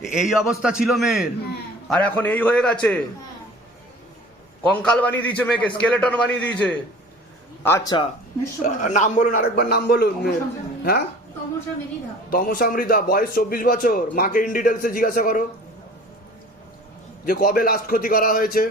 এই অবস্থা ছিল মেয়ের। আর এখন এই হয়ে গেছে। কঙ্কাল বানিয়ে দিয়েছে মেয়েকে স্কেলেটন বানিয়ে দিয়েছে। আচ্ছা নাম বলুন, আরেকবার নাম বলুন মেয়ের। হ্যাঁ? তমসামৃদা বয়স চব্বিশ বছর। মাকে ইন ডিটেলসে জিজ্ঞাসা করো। যে কবে লাস্ট ক্ষতি করা হয়েছে?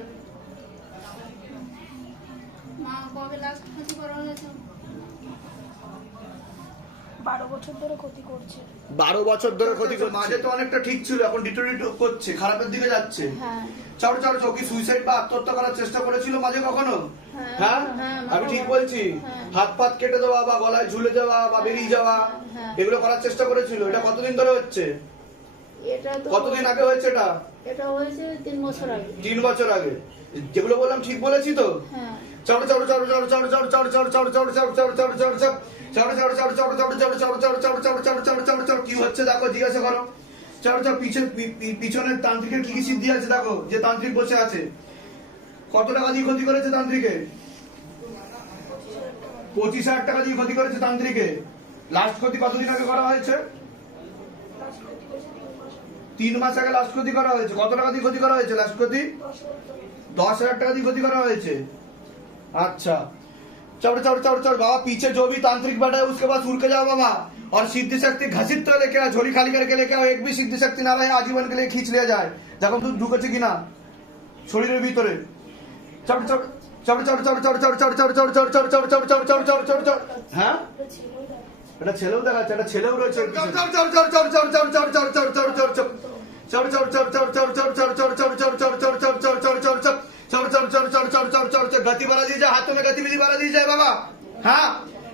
বারো বছর ধরে ক্ষতি করছে। বারো বছর ধরে আচ্ছা, ক্ষতি আচ্ছা, মাঝে তো অনেকটা ঠিক ছিল এখন ডিটোরিট করছে খারাপের দিকে যাচ্ছে। হ্যাঁ। চড় চড় চৌকি সুইসাইড বা আত্মহত্যা করার চেষ্টা করেছিল মাঝে কখনো? হ্যাঁ, হ্যাঁ? হ্যাঁ আমি ঠিক বলছি হাত পাত কেটে দেওয়া বা গলায় ঝুলে যাওয়া বা বেরিয়ে যাওয়া এগুলো করার চেষ্টা করেছিল এটা কতদিন ধরে হচ্ছে? কতদিন আগে হয়েছে এটা এটা হয়েছে তিন বছর আগে তিন বছর আগে যেগুলো বললাম ঠিক বলেছি তো হ্যাঁ চড়ো চড়ো চড়ো চড়ো চড়ো চড়ো চড়ো চড়ো চড়ো চড়ো চড়ো চড়ো চড়ো চড়ো হচ্ছে দেখো করো পিছনে পিছনের তান্ত্রিকের কি কি সিদ্ধি আছে দেখো যে তান্ত্রিক বসে আছে কত টাকা দিয়ে ক্ষতি করেছে তান্ত্রিকে পঁচিশ হাজার টাকা দিয়ে ক্ষতি করেছে তান্ত্রিকে লাস্ট ক্ষতি কতদিন আগে করা হয়েছে তিন মাস আগে লাশ ক্ষতি করা হয়েছে কত টাকা দিয়ে ক্ষতি করা হয়েছে লাশ ক্ষতি দশ হাজার টাকা দিয়ে ক্ষতি করা হয়েছে আচ্ছা চড় চড় চড় চড় বাবা পিছে জবি তান্ত্রিক বাটায় উসকে বাস উড়কে যাও বাবা আর সিদ্ধি শক্তি ঘাসিত লেখে না ঝড়ি খালি করে লেখে এক বি সিদ্ধি শক্তি না রায় আজীবন গেলে খিচ লিয়ে যায় যখন তুই ঢুকেছে কিনা শরীরের ভিতরে চড় চড় চড় চড় চড় চড় চড় চড় চড় চড় চড় চড় চড় চড় চড় চড় চড় চড় চড় হ্যাঁ একটা ছেলেও দেখাচ্ছে একটা ছেলেও রয়েছে गति बढ़ा दीजिए हाथों में गतिविधि बढ़ा दीजिए बाबा हाँ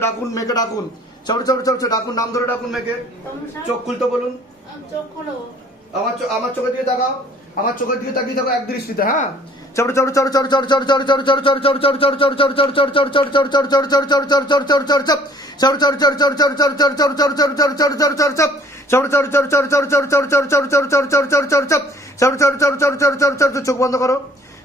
ডাকুন ডাকুন ডাকুন নাম ডাকুন চোখ বন্ধ বলুন আমার আমার আমার এক দৃষ্টিতে হ্যাঁ চড় চড়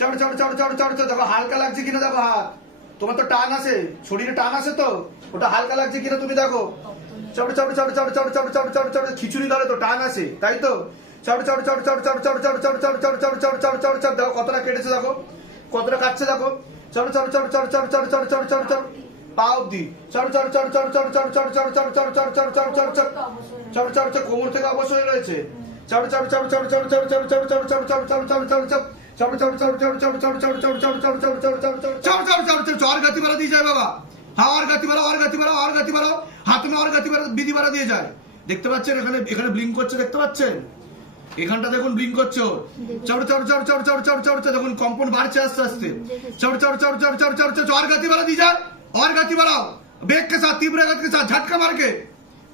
চড় চড় চড় চড় চড় চড় দেখো হালকা লাগছে কিনা দেখো হাত তোমার তো টান আছে শরীরে টান আছে তো ওটা হালকা লাগছে কিনা তুমি দেখো চড় চড় চড় চড় চড় চড় চড় চড় চড় খিচুড়ি ধরে তো টান আছে তাই তো চড় চড় চড় চড় চড় চড় চড় চড় চড় চড় চড় চড় চড় চড় চড় দেখো কতটা কেটেছে দেখো কতটা কাটছে দেখো চড় চড় চড় চড় চড় চড় চড় চড় চড় চড় পা অব্দি চড় চড় চড় চড় চড় চড় চড় চড় চড় চড় চড় চড় চড় চড় চড় চড় চড় চড় কোমর থেকে অবশ্যই রয়েছে চড় চড় চড় চড় চড় চড় চড় চড় চড় চড় চড় চড় চড় চড় চড় চড় চড় চড় চড় চড় চড় চড় চড় চড় চড় চড় চড় চড় চড় চড় চড় চড় চড় চড় চড় গতি বাড়া দিয়ে যায় বাবা হ্যাঁ আর গতি বাড়াও আর গতি বাড়াও আর গতি বাড়াও হাত में और গতি বাড়া বিধি বাড়া দিয়ে যায় দেখতে পাচ্ছেন এখানে এখানে ব্লিঙ্ক করছে দেখতে পাচ্ছেন এখানটা দেখুন ব্লিঙ্ক করছে ওর। চড় চড় চড় চড় চড় চড় চড় চড় দেখুন কম্পন বাড়ছে আস্তে আস্তে चढ़ चढ़ चढ़ चढ़ चढ़ चढ़ चढ़ और गति बढ़ा दीजिए और गति बढ़ाओ बेग के साथ तीव्र गति के साथ झटका मार के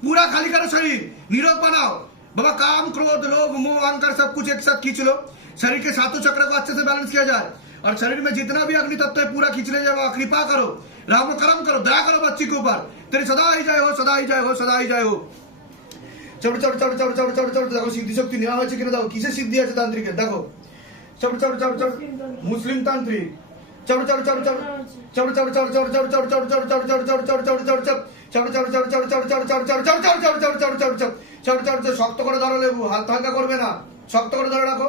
पूरा खाली करो शरीर निरोग बनाओ बाबा काम क्रोध लोभ मोह अहंकार सब कुछ एक साथ खींच लो शरीर के सातों चक्र को अच्छे से बैलेंस किया जाए और शरीर में जितना भी अग्नि तत्व है पूरा खींच ले जाए बाबा कृपा करो राम करम करो दया करो बच्ची के ऊपर तेरी सदा ही जाए हो सदा ही जाए हो सदा ही जाए हो চড় চড় চড় চড় চড় চড় চড় দেখো সিদ্ধি শক্তি নেওয়া হয়েছে কিনা দেখো কিসের সিদ্ধি আছে তান্ত্রিকের দেখো চড় চড় চড় চড় মুসলিম তান্ত্রিক চড় চড় চড় চড় চড় চড় চড় চড় চড় চড় চড় চড় চড় চড় চড় চড় চড় চড় চড় চড় চড় চড় চড় চড় চড় চড় চড় চড় চড় চড় চড় চড় চড় চড় চড় চড় চড় শক্ত করে ধরো লেবু হালকা হালকা করবে না শক্ত করে ধরে রাখো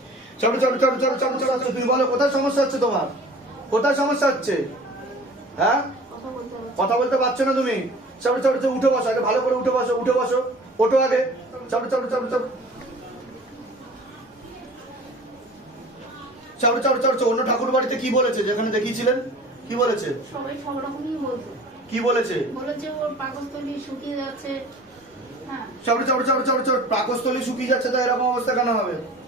চলো চলো চলো চলো চলো চলো তুমি বলো কোথায় সমস্যা হচ্ছে তোমার কোথায় সমস্যা হচ্ছে হ্যাঁ কথা বলতে পারছ না তুমি চলো চলো চলো উঠে বসো আগে ভালো করে উঠে বসো উঠে বসো ওঠো আগে চলো চলো চলো চলো চলো চলো চলো অন্য ঠাকুর বাড়িতে কি বলেছে যেখানে দেখিয়েছিলেন কি বলেছে সবাই সব রকমই কি বলেছে বলেছে ওর পাকস্থলী শুকিয়ে যাচ্ছে হ্যাঁ চলো চলো চলো চলো চলো পাকস্থলী শুকিয়ে যাচ্ছে তো এরকম অবস্থা কেন হবে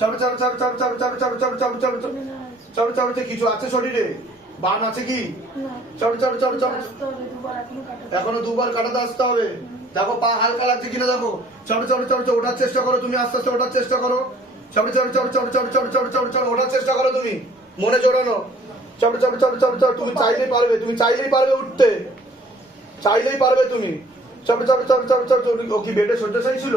চলো চলো চলো চলো চলো চলো চলো চলো চলো চলো চলো চলো চলো কিছু আছে শরীরে বান আছে কি চলো চলো চলো চলো এখনও দুবার কাটাতে আসতে হবে দেখো পা হালকা লাগছে কিনা দেখো চলো চলো চলো চলো ওঠার চেষ্টা করো তুমি আস্তে আস্তে ওঠার চেষ্টা করো চলো চলো চলো চলো চলো চলো চলো চলো চলো ওঠার চেষ্টা করো তুমি মনে জোড়ানো চলো চলো চলো চলো চলো তুমি চাইলেই পারবে তুমি চাইলেই পারবে উঠতে চাইলেই পারবে তুমি চলো চলো চলো চলো চলো ও কি বেডে শয্যাশায়ী ছিল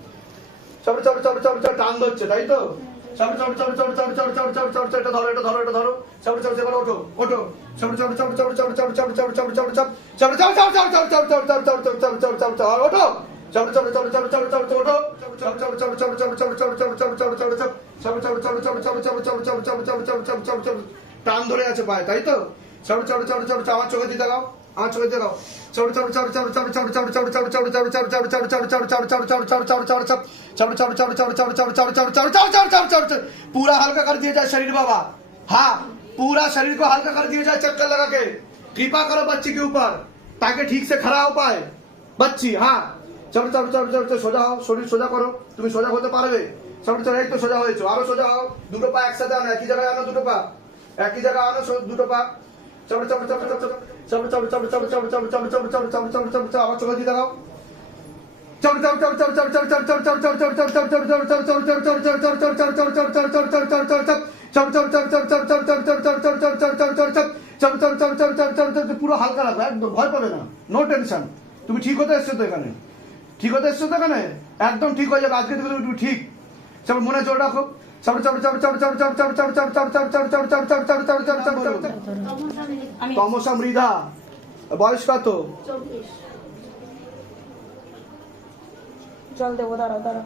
চলো চলো চলো চলো চলো টান ধরছে তাই তো চলো চলো চলো চলো চলো চলো চলো চলো চলো এটা ধরো এটা ধরো এটা ধরো চলো চলো চলো ওঠো ওঠো চলো চলো চলো চলো চলো চলো চলো চলো চলো চলো চলো চলো চলো চলো চলো চলো চলো চলো চলো চড় চলো চলো ওঠো চলো চলো ওঠো চলো চলো চলো চলো চলো চলো চলো টান ধরে আছে পায়ে তাই তো চড় চলো চলো চলো আমার চোখে দিয়ে দাও আমার চোখে দিয়ে দাও पूरा हल्का कर दिया जाए शरीर बाबा। हाँ, पूरा शरीर को हल्का कर दिया जाए, चक्कर लगा के। कृपा करो बच्ची के ऊपर, ताकि ठीक से खड़ा हो पाए। बच्ची, हाँ। চলো চলো চলো চলো চলো সোজা হও শরীর সোজা করো তুমি সোজা হতে পারবে চলো চলো একটু সোজা হয়েছো আরও সোজা হও দুটো পা একসাথে আনো একই জায়গায় আনো দুটো পা একই জায়গায় আনো দুটো পা পুরো হালকা রাখবে একদম ভয় পাবে না নো টেনশন তুমি ঠিক হতে এসছো তো এখানে ঠিক হতে এসছো তো এখানে একদম ঠিক হয়ে যাবে আজকে তুমি ঠিক সব মনে জোর রাখো তমসা মৃধা বয়স কত জল দেবো দাঁড়াও দাঁড়াও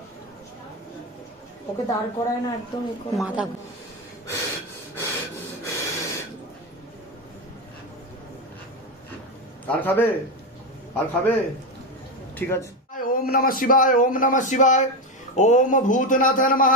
ওকে দাঁড় করায় না একদম মাথা আর খাবে আর খাবে ঠিক আছে ওম নমঃ শিবায় ওম নমঃ শিবায় ওম ভূতনাথ নমঃ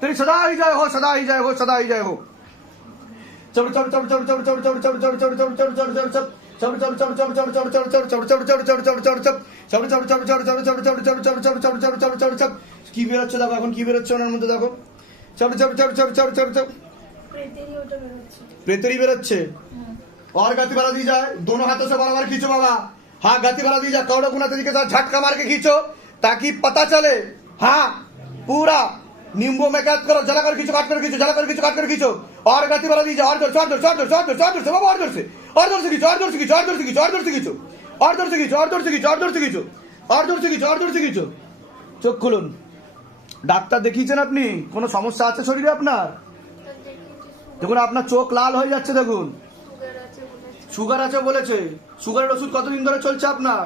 तेरी सदा ही जय हो सदा ही जय हो सदा ही जय हो কি বেরোচ্ছে দেখো এখন কি বেরোচ্ছে ওনার মধ্যে দেখো চলো চলো চলো চলো চলো চলো চলো প্রেতেরই ওটা বেরোচ্ছে प्रेतरी बेरच्छे और गति वाला दी जाए दोनों हाथों से बार बार खींचो बाबा हाँ गति वाला दी जाए कौड़ो गुना तरीके से झटका मार के खींचो ताकि पता चले हाँ पूरा नींबू में कैद करो जला कर खींचो काट कर खींचो जला कर खींचो काट कर खींचो और गति वाला दी जाए और जोर से, और जोर से, और जोर से, और जोर से, और जोर से बाबा और जोर से और जोर से खींचो और जोर से खींचो और जोर से खींचो और जोर से खींचो और जोर से खींचो और जोर से खींचो और जोर से खींचो और जोर से खींचो और जोर से खींचो চোখ খুলুন ডাক্তার দেখিয়েছেন আপনি কোনো সমস্যা আছে শরীরে আপনার দেখুন আপনার চোখ লাল হয়ে যাচ্ছে দেখুন সুগার আছে বলেছে সুগারের ওষুধ কতদিন ধরে চলছে আপনার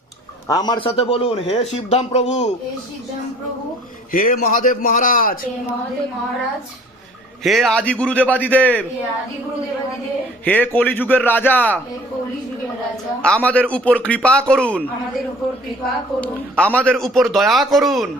আমার সাথে বলুন হে শিবধাম প্রভু। হে মহাদেব মহারাজ। হে আদি গুরুদেবাদিদেব। হে কলিযুগের রাজা। আমাদের উপর কৃপা করুন। আমাদের উপর দয়া করুন।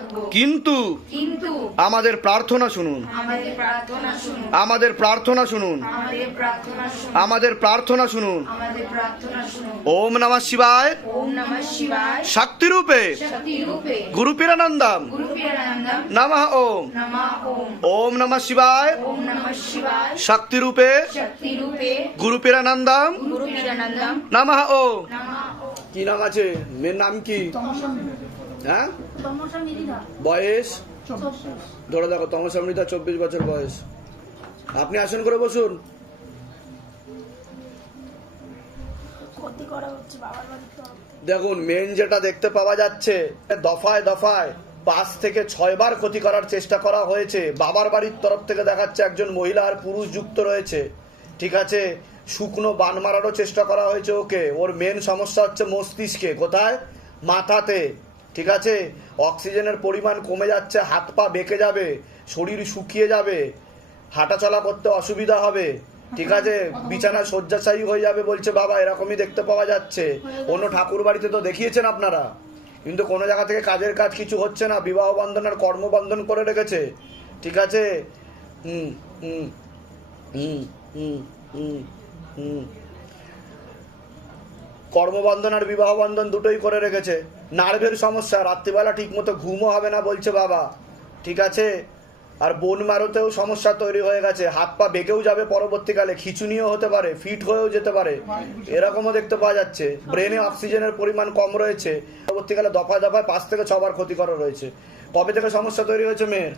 কিন্তু কিন্তু আমাদের প্রার্থনা শুনুন। আমাদের প্রার্থনা শুনুন। আমাদের প্রার্থনা শুনুন। আমাদের প্রার্থনা শুনুন। আমাদের প্রার্থনা শুনুন। আমাদের প্রার্থনা শুনুন। ওম নমঃ শিবায়। ওম নমঃ শিবায়। শক্তি রূপে শক্তি রূপে গুরু পীরানন্দম গুরু পীরানন্দম নমঃ ওম। নমঃ ওম। ওম নমঃ শিবায়। ওম নমঃ শিবায়। শক্তি রূপে শক্তি রূপে গুরু পীরানন্দম গুরু পীরানন্দম নমঃ ওম। নমঃ কি নাম আছে? মেয়ের নাম কি? হ্যাঁ? বয়স? ধরে দেখো তমসামৃতা চব্বিশ বছর বয়স। আপনি আসন করে বসুন। দেখুন মেন যেটা দেখতে পাওয়া যাচ্ছে, দফায় দফায় পাঁচ থেকে ছয় বার ক্ষতি করার চেষ্টা করা হয়েছে। বাবার বাড়ির তরফ থেকে দেখাচ্ছে একজন মহিলা আর পুরুষ যুক্ত রয়েছে। ঠিক আছে? শুকনো বান মারারও চেষ্টা করা হয়েছে ওকে। ওর মেন সমস্যা হচ্ছে মস্তিষ্কে। কোথায়? মাথাতে। ঠিক আছে? অক্সিজেনের পরিমাণ কমে যাচ্ছে, হাত পা বেঁকে যাবে, শরীর শুকিয়ে যাবে, হাঁটাচলা করতে অসুবিধা হবে, ঠিক আছে? বিছানা শয্যাশায়ী হয়ে যাবে বলছে, বাবা, এরকমই দেখতে পাওয়া যাচ্ছে। অন্য ঠাকুর বাড়িতে তো দেখিয়েছেন আপনারা। কিন্তু কোনো জায়গা থেকে কাজের কাজ কিছু হচ্ছে না, বিবাহ বন্ধন আর কর্মবন্ধন করে রেখেছে। ঠিক আছে? হুম হুম হুম হুম হুম কর্মবন্ধন আর বিবাহ বন্ধন দুটোই করে রেখেছে। নার্ভের সমস্যা রাত্রিবেলা ঠিক মতো ঘুমও হবে না বলছে বাবা। ঠিক আছে? আর বোন মারোতেও সমস্যা তৈরি হয়ে গেছে। হাত পা বেঁকেও যাবে পরবর্তীকালে খিচুনিও হতে পারে ফিট হয়েও যেতে পারে। এরকমও দেখতে পাওয়া যাচ্ছে। ব্রেনে অক্সিজেনের পরিমাণ কম রয়েছে। পরবর্তীকালে দফায় দফায় পাঁচ থেকে ছবার ক্ষতি করা রয়েছে। কবে থেকে সমস্যা তৈরি হয়েছে মেয়ের?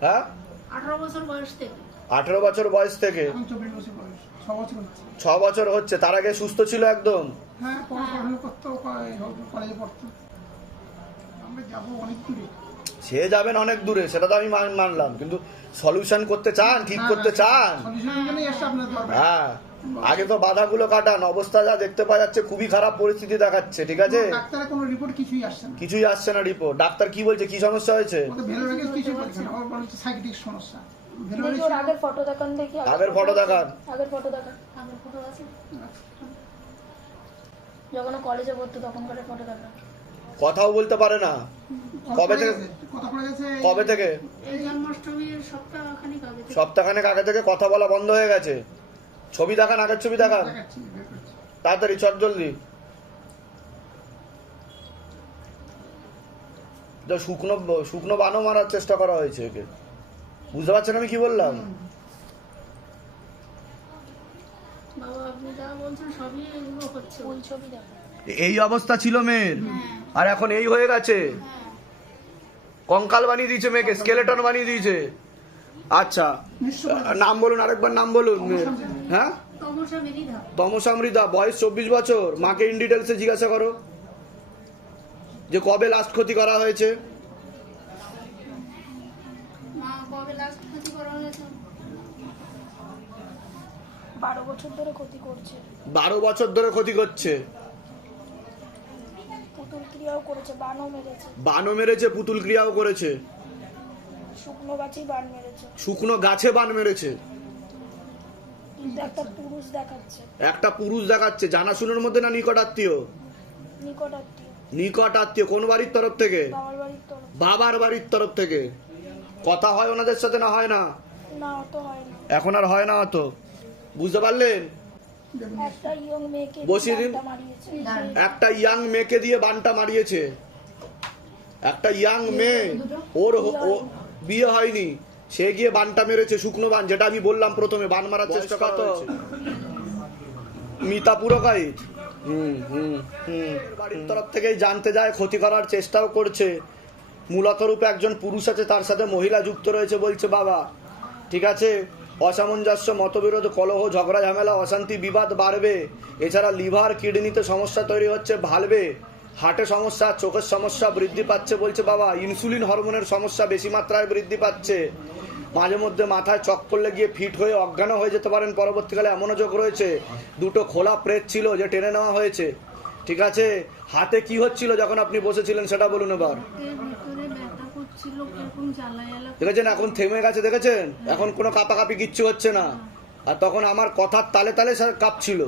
হ্যাঁ? আঠারো বছর বয়স থেকে। আঠেরো বছর বয়স থেকে? ছ বছর হচ্ছে। তার আগে সুস্থ ছিল একদম? সে যাবেন অনেক দূরে সেটা তো আমি মানলাম। কিন্তু সলিউশন করতে চান ঠিক করতে চান? হ্যাঁ। আগে তো বাধাগুলো কাটান অবস্থা যা দেখতে পাওয়া যাচ্ছে খুবই খারাপ পরিস্থিতি দেখাচ্ছে ঠিক আছে? কিছুই আসছে না। রিপোর্ট ডাক্তার কি বলছে কি সমস্যা হয়েছে? দেখি আগের ফটো দেখান দেখি আগের photo দেখান। আগের ফটো দেখান। আগের ফটো আছে? যখন কলেজে পড়তো তখনকার ফটো দেখান। কথাও বলতে পারে না। কবে থেকে কবে থেকে? সপ্তাহখানিক আগে থেকে। সপ্তাহখানেক আগে থেকে কথা বলা বন্ধ হয়ে গেছে। ছবি দেখান আগের ছবি দেখান। তাড়াতাড়ি চট জলদি। তো শুকনো শুকনো বানও মারার চেষ্টা করা হয়েছে একে। বুঝতে পারছেন আমি কি বললাম? বাবা আপনি যা বলছেন সবই এগুলো হচ্ছে। ওই ছবি দেখান এই অবস্থা ছিল মেয়ের? হ্যাঁ। আর এখন এই হয়ে গেছে? হ্যাঁ। কঙ্কাল বানিয়ে দিয়েছে মেয়েকে স্কেলেটন বানিয়ে দিয়েছে। আচ্ছা নাম বলুন আরেকবার নাম বলুন মেয়ের। হ্যাঁ? তমসা তমসামৃদা বয়স চব্বিশ বছর। মাকে ইন ডিটেলসে জিজ্ঞাসা করো। যে কবে লাস্ট ক্ষতি করা হয়েছে মা কবে লাস্ট ক্ষতি করা হয়েছে বারো বছর ধরে ক্ষতি করছে। বারো বছর ধরে ক্ষতি করছে? পুতুল ক্রিয়াও করেছে বানও মেরেছে। বানও মেরেছে পুতুল ক্রিয়াও করেছে? শুকনো গাছেই বান মেরেছে। শুকনো গাছে বান মেরেছে? একটা পুরুষ দেখাচ্ছে। একটা পুরুষ দেখাচ্ছে। জানাশুনোর মধ্যে না নিকট আত্মীয়? নিকট আত্মীয়। নিকট আত্মীয়। কোন বাড়ির তরফ থেকে। বাবার বাড়ির তরফ থেকে। কথা হয় ওনাদের সাথে না হয় না? না অত হয় না। এখন আর হয় না অত? বুঝতে পারলেন? একটা ইয়ং মেয়েকে বসিয়ে দিন। একটা ইয়াং মেয়েকে দিয়ে বানটা মারিয়েছে। একটা ইয়াং মেয়ে ওর বিয়ে হয়নি। সে গিয়ে বানটা মেরেছে শুকনো বান যেটা আমি বললাম প্রথমে বান মারার চেষ্টা কত? মিতা পুরকাইত হুম হুম হুম। বাড়ির তরফ থেকেই জানতে যায় ক্ষতি করার চেষ্টাও করছে। মূলত রূপে একজন পুরুষ আছে তার সাথে মহিলা যুক্ত রয়েছে বলছে বাবা। ঠিক আছে? অসামঞ্জস্য, মতবিরোধ, কলহ, ঝগড়া, ঝামেলা, অশান্তি, বিবাদ বাড়বে। এছাড়া লিভার, কিডনিতে সমস্যা তৈরি হচ্ছে, ভালবে। হার্টে সমস্যা, চোখের সমস্যা বৃদ্ধি পাচ্ছে বলছে বাবা। ইনসুলিন হরমোনের সমস্যা বেশি মাত্রায় বৃদ্ধি পাচ্ছে। মাঝে মধ্যে মাথায় চক করলে গিয়ে ফিট হয়ে অজ্ঞান হয়ে যেতে পারেন। পরবর্তীকালে এমনও যোগ রয়েছে। দুটো খোলা প্রেত ছিল যে টেনে নেওয়া হয়েছে। ঠিক আছে? হাতে কি হচ্ছিল যখন আপনি বসেছিলেন সেটা বলুন এবার। দেখেছেন? এখন থেমে গেছে, দেখেছেন? এখন কোনো কাপাকাপি কিচ্ছু হচ্ছে না। আর তখন আমার কথার তালে তালে স্যার কাঁপছিল।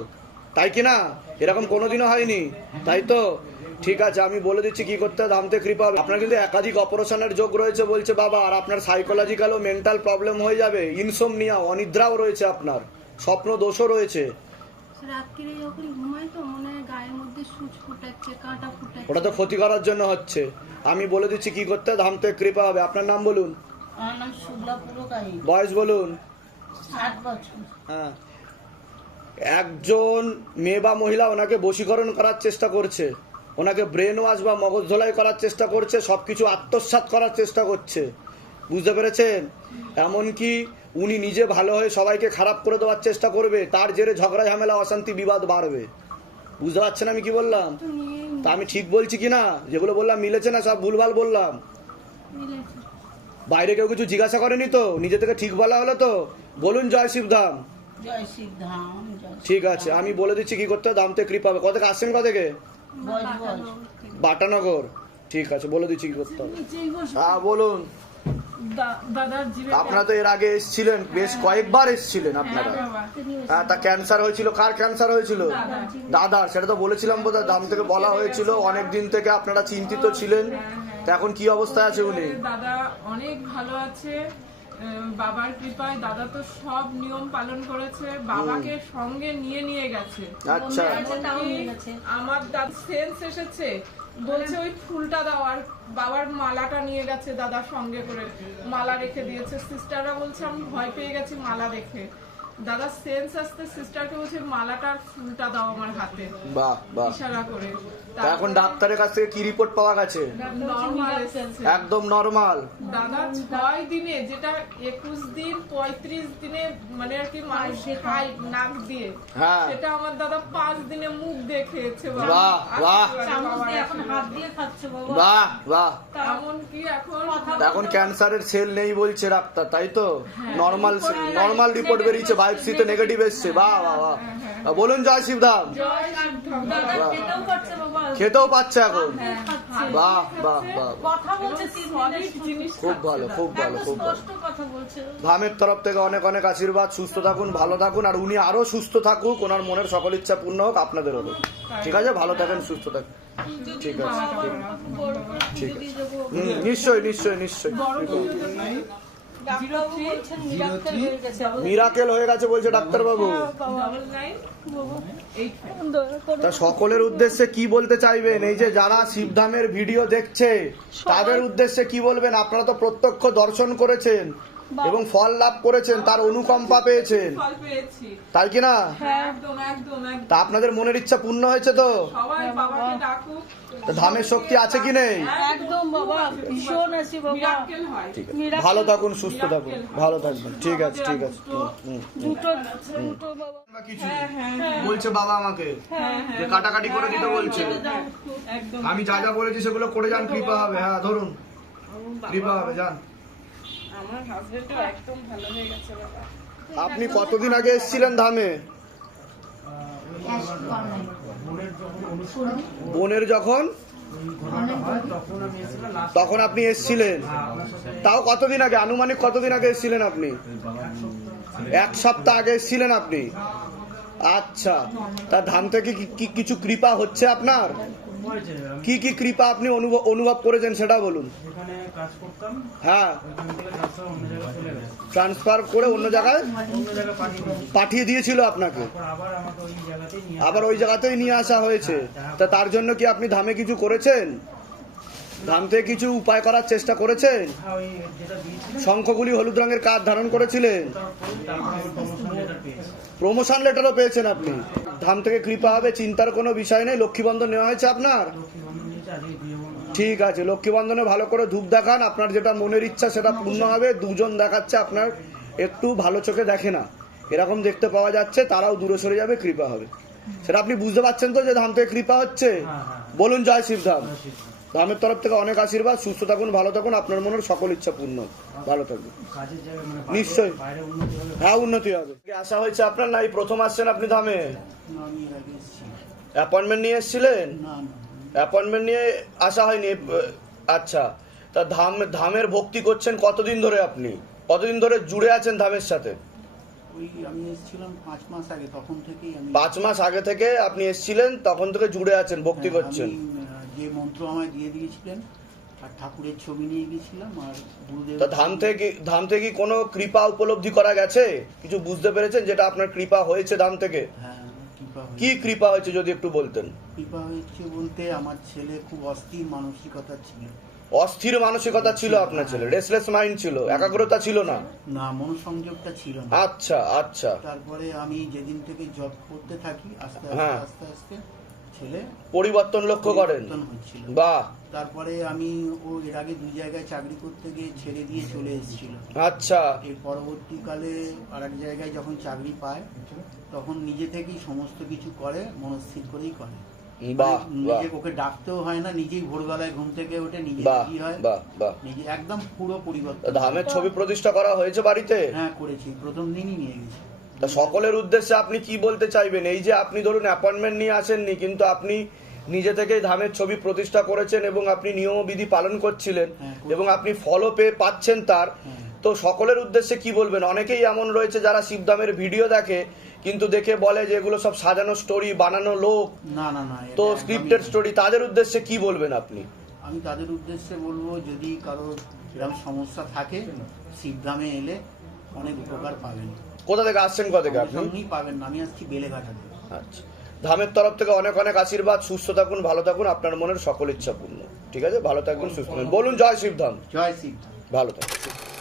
তাই কি না? এরকম কোনোদিনও হয়নি। তাই তো? ঠিক আছে, আমি বলে দিচ্ছি কি করতে দামতে কৃপা হবে। আপনার কিন্তু একাধিক অপারেশনের যোগ রয়েছে বলছে বাবা, আর আপনার সাইকোলজিক্যাল ও মেন্টাল প্রবলেম হয়ে যাবে। ইনসোমনিয়া অনিদ্রাও রয়েছে আপনার। স্বপ্ন দোষও রয়েছে। রাত্রিরে যখন ঘুমাই তো মনে হয় গায়ের মধ্যে সুচ ফুটাচ্ছে কাঁটা ফুটাচ্ছে ওটা তো ক্ষতি করার জন্য হচ্ছে। আমি বলে দিচ্ছি কি করতে হবে? ধামতে কৃপা হবে। আপনার নাম বলুন? আমার নাম শুক্লা পুরকাই বয়স বলুন? ষাট বছর। হ্যাঁ। একজন মেয়ে বা মহিলা ওনাকে বশীকরণ করার চেষ্টা করছে। ওনাকে ব্রেন ওয়াশ বা মগজ ধোলাই করার চেষ্টা করছে। সবকিছু আত্মসাৎ করার চেষ্টা করছে। বুঝতে পেরেছেন? এমনকি উনি নিজে ভালো হয়ে সবাইকে খারাপ করে দেওয়ার চেষ্টা করবে তার জেরে ঝগড়া ঝামেলা অশান্তি বিবাদ বাড়বে। বুঝতে পারছেন আমি কি বললাম? তা আমি ঠিক বলছি কি না? যেগুলো বললাম মিলেছে না সব ভুলভাল বললাম। বাইরে কেউ কিছু জিজ্ঞাসা করেনি তো? নিজে থেকে ঠিক বলা হলো তো? বলুন জয় শিবধাম শিব ধাম ঠিক আছে আমি বলে দিচ্ছি কি করতে হবে দামতে কৃপা হবে। কত থেকে আসছেন কত থেকে? বাটানগর। ঠিক আছে বলে দিচ্ছি কি করতে হবে। হ্যাঁ বলুন। আপনারা তো এর আগে এসেছিলেন বেশ কয়েকবার এসেছিলেন আপনারা। হ্যাঁ তা ক্যান্সার হয়েছিল কার ক্যান্সার হয়েছিল? দাদার। সেটা তো বলেছিলাম বোধহয় দাম থেকে বলা হয়েছিল অনেক দিন থেকে আপনারা চিন্তিত ছিলেন। তা এখন কি অবস্থায় আছে উনি? দাদা অনেক ভালো আছে। বাবার কৃপায় দাদা তো সব নিয়ম পালন করেছে বাবাকে সঙ্গে নিয়ে নিয়ে গেছে। আচ্ছা। আমার দাদা সেন্স এসেছে বলছে ওই ফুলটা দাও আর বাবার মালাটা নিয়ে গেছে দাদা সঙ্গে করে মালা রেখে দিয়েছে। সিস্টাররা বলছে আমি ভয় পেয়ে গেছি মালা দেখে। দাদা সেন্স আসতে সিস্টারকে বলছে মালাটা আর ফুলটা দাও আমার হাতে। বাহ বাহ। ইশারা করে। তা এখন ডাক্তারের কাছ থেকে কি রিপোর্ট পাওয়া গেছে? নর্মাল একদম নর্মাল দাদা ছয় দিনে যেটা একুশ দিন পঁয়ত্রিশ দিনে মানে আর কি মানুষ খায় নাক দিয়ে হ্যাঁ। সেটা আমার দাদা পাঁচ দিনে মুখ দিয়ে খেয়েছে বাহ, বাহ। এখন হাত দিয়ে খাচ্ছে বাবা। বাহ বাহ। এমনকি এখন? এখন ক্যান্সারের সেল নেই বলছে ডাক্তার তাই তো? নর্মাল নর্মাল রিপোর্ট বেরিয়েছে। বায়োপসিতে নেগেটিভ এসছে। বাহ বাহ বাহ। বলুন জয় শিবধাম খেতেও পাচ্ছে এখন। বাহ বাহ বাহ খুব ভালো খুব ভালো খুব ভালো। স্পষ্ট কথা বলছে। ধামের তরফ থেকে অনেক অনেক আশীর্বাদ। সুস্থ থাকুন ভালো থাকুন আর উনি আরও সুস্থ থাকুক। ওনার মনের সকল ইচ্ছা পূর্ণ হোক আপনাদেরও হোক ঠিক আছে? ভালো থাকেন সুস্থ থাকুন। ঠিক আছে ঠিক আছে। হুম, নিশ্চয়ই নিশ্চয়ই নিশ্চয়ই। হয়ে মিরাকেল হয়ে গেছে বলছে ডাক্তারবাবু। করে তা সকলের উদ্দেশ্যে কি বলতে চাইবেন? এই যে যারা শিবধামের ভিডিও দেখছে তাদের উদ্দেশ্যে কি বলবেন? আপনারা তো প্রত্যক্ষ দর্শন করেছেন এবং ফল লাভ করেছেন তার অনুকম্পা পেয়েছেন। তাই কি না? একদম তা আপনাদের মনের ইচ্ছা পূর্ণ হয়েছে তো? সবাই বাবাকে ডাকুক। তা ধামের শক্তি আছে কি নেই? বাবা ভীষণ আছি বাবা। ঠিক আছে। ভালো থাকুন সুস্থ থাকুন। ভালো থাকবেন। ঠিক আছে ঠিক আছে। দুটো দুটো বাবা। কিছু বলছে বাবা আমাকে যে কাটাকাটি করে দিতে বলছে। একদম। আমি যা যা বলেছি সেগুলো করে যান কৃপা হবে। হ্যাঁ ধরুন। কৃপা হবে যান। আমার হাজবেন্ডও একদম ভালো হয়ে গেছে বাবা। আপনি কতদিন আগে এসেছিলেন ধামে? বোনের যখন? তখন আপনি এসছিলেন। তাও কতদিন আগে? আনুমানিক কতদিন আগে এসছিলেন আপনি? এক সপ্তাহ আগে এসছিলেন আপনি। আচ্ছা। তা ধান থেকে কি- কিছু কৃপা হচ্ছে আপনার? কি কি কৃপা আপনি অনুভব অনুভব করেছেন সেটা বলুন। হ্যাঁ। ট্রান্সফার করে অন্য জায়গায়? পাঠিয়ে দিয়েছি। দিয়েছিল আপনাকে? আবার ওই জায়গাতেই নিয়ে আসা হয়েছে। তা তার জন্য কি আপনি ধামে কিছু করেছেন? ধাম থেকে কিছু উপায় করার চেষ্টা করেছেন? হ্যাঁ শঙ্খগুলি হলুদ রঙের কাজ ধারণ করেছিলেন? প্রমোশন লেটারও পেয়েছেন আপনি। ধাম থেকে কৃপা হবে চিন্তার কোনো বিষয় নেই লক্ষ্মীবন্ধন নেওয়া হয়েছে আপনার? ঠিক আছে লক্ষ্মীবন্ধনে ভালো করে ধূপ দেখান আপনার যেটা মনের ইচ্ছা সেটা পূর্ণ হবে দুজন দেখাচ্ছে আপনার একটু ভালো চোখে দেখে না। এরকম দেখতে পাওয়া যাচ্ছে তারাও দূরে সরে যাবে কৃপা হবে। সেটা আপনি বুঝতে পারছেন তো যে ধাম থেকে কৃপা হচ্ছে? হ্যাঁ হ্যাঁ। বলুন জয় শিবধাম। ধামের তরফ থেকে অনেক আশীর্বাদ সুস্থ থাকুন ভালো থাকুন আপনার মনের সকল ইচ্ছা পূর্ণ ভালো জায়গায় মানে নিশ্চয়ই। হলে হ্যাঁ উন্নতি হবে। আশা হয়েছে আপনার না এই প্রথম আসছেন আপনি ধামে? অ্যাপয়েন্টমেন্ট নিয়ে এসেছিলেন? না না। অ্যাপয়েন্টমেন্ট নিয়ে আসা হয়নি আচ্ছা। তা ধাম ধামের ভক্তি করছেন কতদিন ধরে আপনি? কতদিন ধরে জুড়ে আছেন ধামের সাথে? ওই আমি এসেছিলাম পাঁচ মাস আগে তখন থেকেই আমি পাঁচ মাস আগে থেকে আপনি এসেছিলেন তখন থেকে জুড়ে আছেন ভক্তি হ্যাঁ, করছেন। যে মন্ত্র আমায় দিয়ে দিয়েছিলেন আর ঠাকুরের ছবি নিয়ে গেছিলাম আর গুরুদেব তা ধাম থেকে কি- ধাম থেকে কি কোনো কৃপা উপলব্ধি করা গেছে? কিছু বুঝতে পেরেছেন যেটা আপনার কৃপা হয়েছে ধাম থেকে? হ্যাঁ কৃপা কি হয়েছে কৃপা হয়েছে যদি একটু বলতেন? কৃপা হয়েছে বলতে আমার ছেলে খুব অস্থির মানসিকতা ছিল। অস্থির মানসিকতা ছিল আপনার ছেলে রেসলেস মাইন্ড ছিল একাগ্রতা ছিল না? না মনোসংযোগটা ছিল না। আচ্ছা আচ্ছা। তারপরে আমি যেদিন থেকে জব করতে থাকি আস্তে হ্যাঁ। আস্তে আস্তে আস্তে ছেলে পরিবর্তন লক্ষ্য করেন? পরিবর্তন হচ্ছিল বাহ। তারপরে আমি ও এর আগে দুই জায়গায় চাকরি করতে গিয়ে ছেড়ে দিয়ে চলে এসেছিল। আচ্ছা। এর পরবর্তীকালে আর এক জায়গায় যখন চাকরি পায় তখন নিজে থেকেই সমস্ত কিছু করে মনস্থির করেই করে। বাহ মানে নিজে ওকে ডাকতেও হয় না নিজেই ভোরবেলায় ঘুম থেকে উঠে নিজে কি হয়। নিজে একদম পুরো পরিবর্তন। ধামের ছবি প্রতিষ্ঠা করা হয়েছে বাড়িতে? হ্যাঁ করেছি। প্রথম দিনই নিয়ে গেছি। তা সকলের উদ্দেশ্যে আপনি কি বলতে চাইবেন? এই যে আপনি ধরুন অ্যাপয়েন্টমেন্ট নিয়ে আসেননি কিন্তু আপনি নিজে থেকেই ধামের ছবি প্রতিষ্ঠা করেছেন এবং আপনি নিয়মবিধি পালন করছিলেন হ্যাঁ, এবং আপনি ফলও পেয়ে পাচ্ছেন তার হ্যাঁ। তো সকলের উদ্দেশ্যে কি বলবেন? অনেকেই এমন রয়েছে যারা শিবধামের ভিডিও দেখে কিন্তু দেখে বলে যে এগুলো সব সাজানো স্টোরি বানানো লোক। না না না তো স্ক্রিপ্টেড স্টোরি তাদের উদ্দেশ্যে কি বলবেন আপনি? আমি তাদের উদ্দেশ্যে বলব যদি কারোর এরকম সমস্যা থাকে শিবধামে এলে অনেক উপকার পাবেন। কোথা থেকে আসছেন কোথা থেকে আপনি? পাবেন আমি আসছি বেলেঘাটা আচ্ছা। ধামের তরফ থেকে অনেক অনেক আশীর্বাদ। সুস্থ থাকুন ভালো থাকুন। আপনার মনের সকল ইচ্ছা পূর্ণ। ঠিক আছে? ভালো থাকুন সুস্থ থাকুন। বলুন জয় শিবধাম। জয় শিবধাম। ভালো থাকুন।